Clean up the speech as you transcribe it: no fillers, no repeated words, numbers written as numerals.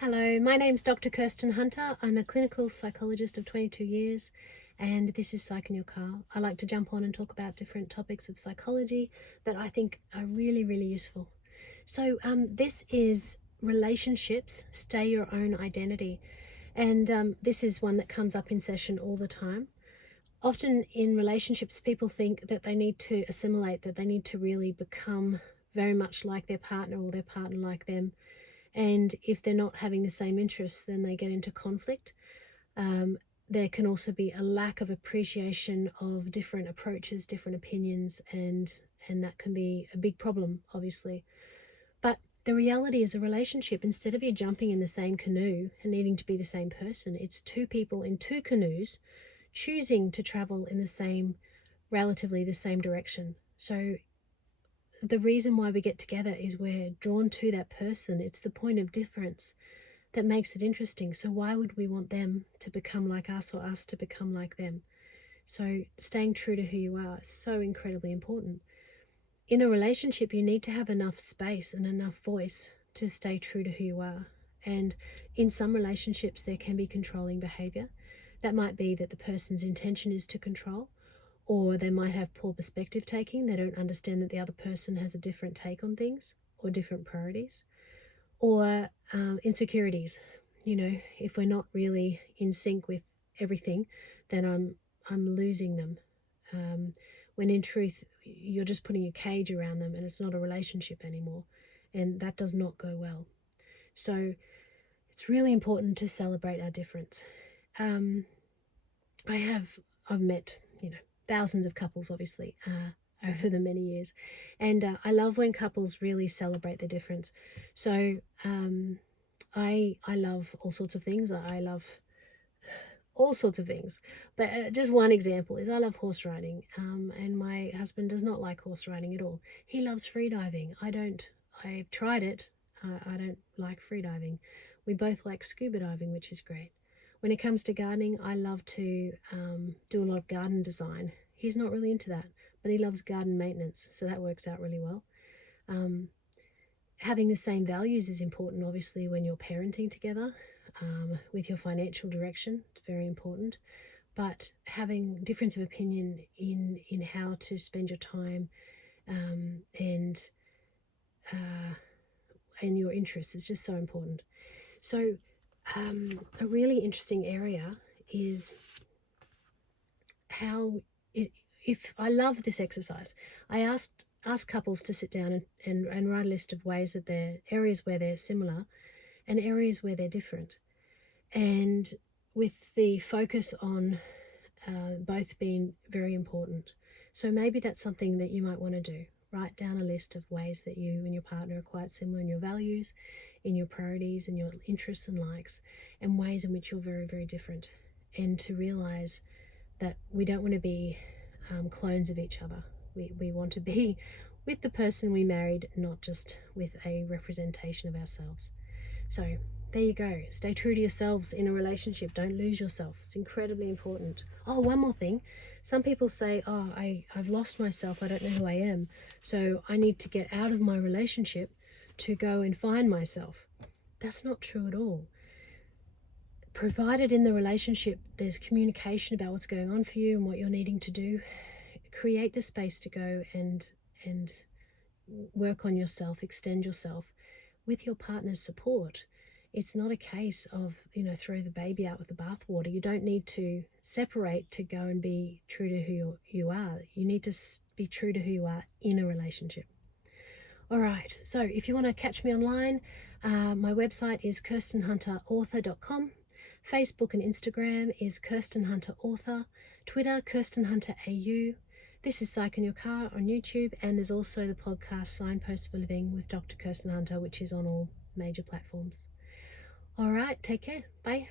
Hello, my name's Dr. Kirsten Hunter. I'm a clinical psychologist of 22 years, and this is Psych in Your Car. I like to jump on and talk about different topics of psychology that I think are really, really useful. So, this is relationships, stay your own identity. And this is one that comes up in session all the time. Often in relationships, people think that they need to assimilate, that they need to really become very much like their partner or their partner like them. And if they're not having the same interests, then they get into conflict. There can also be a lack of appreciation of different approaches, different opinions, and that can be a big problem, obviously. But the reality is a relationship, instead of you jumping in the same canoe and needing to be the same person, it's two people in two canoes choosing to travel in relatively the same direction. So the reason why we get together is we're drawn to that person. It's the point of difference that makes it interesting. So why would we want them to become like us or us to become like them? So staying true to who you are is so incredibly important. In a relationship, you need to have enough space and enough voice to stay true to who you are. And in some relationships, there can be controlling behavior. That might be that the person's intention is to control, or they might have poor perspective taking. They don't understand that the other person has a different take on things or different priorities, or insecurities. If we're not really in sync with everything, then I'm losing them. When in truth, you're just putting a cage around them and it's not a relationship anymore. And that does not go well. So it's really important to celebrate our difference. I've met, thousands of couples, obviously, over the many years. And I love when couples really celebrate their difference. So I love all sorts of things. I love all sorts of things. But just one example is I love horse riding. And my husband does not like horse riding at all. He loves freediving. I don't. I've tried it. I don't like freediving. We both like scuba diving, which is great. When it comes to gardening, I love to do a lot of garden design. He's not really into that, but he loves garden maintenance, so that works out really well. Having the same values is important, obviously, when you're parenting together. With your financial direction, it's very important. But having difference of opinion in how to spend your time and your interests is just so important. So a really interesting area is if I love this exercise. I asked couples to sit down and write a list of ways that they're areas where they're similar and areas where they're different, and with the focus on both being very important. So maybe that's something that you might want to do. Write down a list of ways that you and your partner are quite similar in your values, in your priorities, in your interests and likes, and ways in which you're very, very different. And to realize that we don't want to be clones of each other. We want to be with the person we married, not just with a representation of ourselves. So there you go. Stay true to yourselves in a relationship. Don't lose yourself. It's incredibly important. Oh, one more thing. Some people say, I've lost myself. I don't know who I am. So I need to get out of my relationship to go and find myself. That's not true at all. Provided in the relationship there's communication about what's going on for you and what you're needing to do, create the space to go and work on yourself, extend yourself with your partner's support. It's not a case of, throw the baby out with the bathwater. You don't need to separate to go and be true to who you are. You need to be true to who you are in a relationship. All right, so if you want to catch me online, my website is kirstenhunterauthor.com. Facebook and Instagram is Kirsten Hunter Author. Twitter, Kirsten Hunter AU. This is Psych in Your Car on YouTube, and there's also the podcast Signposts for Living with Dr. Kirsten Hunter, which is on all major platforms. All right, take care. Bye.